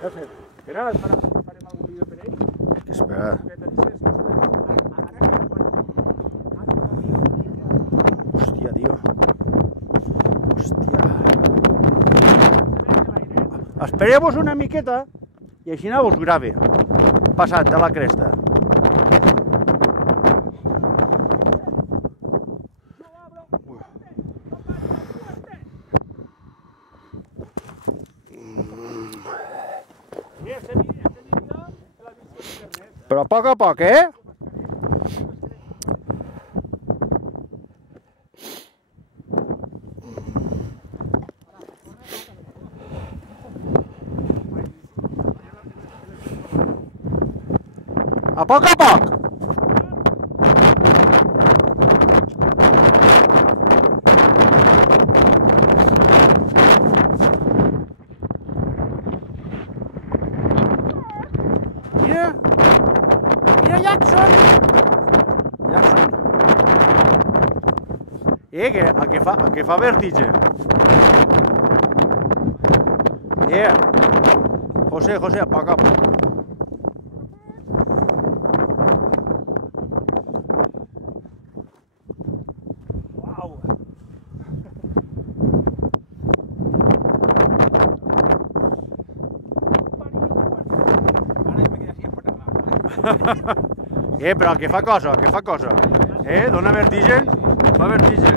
Espera, farem algun vídeo per ell? Espera. Hòstia, tio. Hòstia. Espereu-vos una miqueta i així vos grave. Passat de la cresta. Però a poc, eh? A poc. Mira. Mira, Jackson! Jackson? Que fa vertigen. José, a poc. Uau! Però que fa cosa. Dona vertigen? Fa vertigen,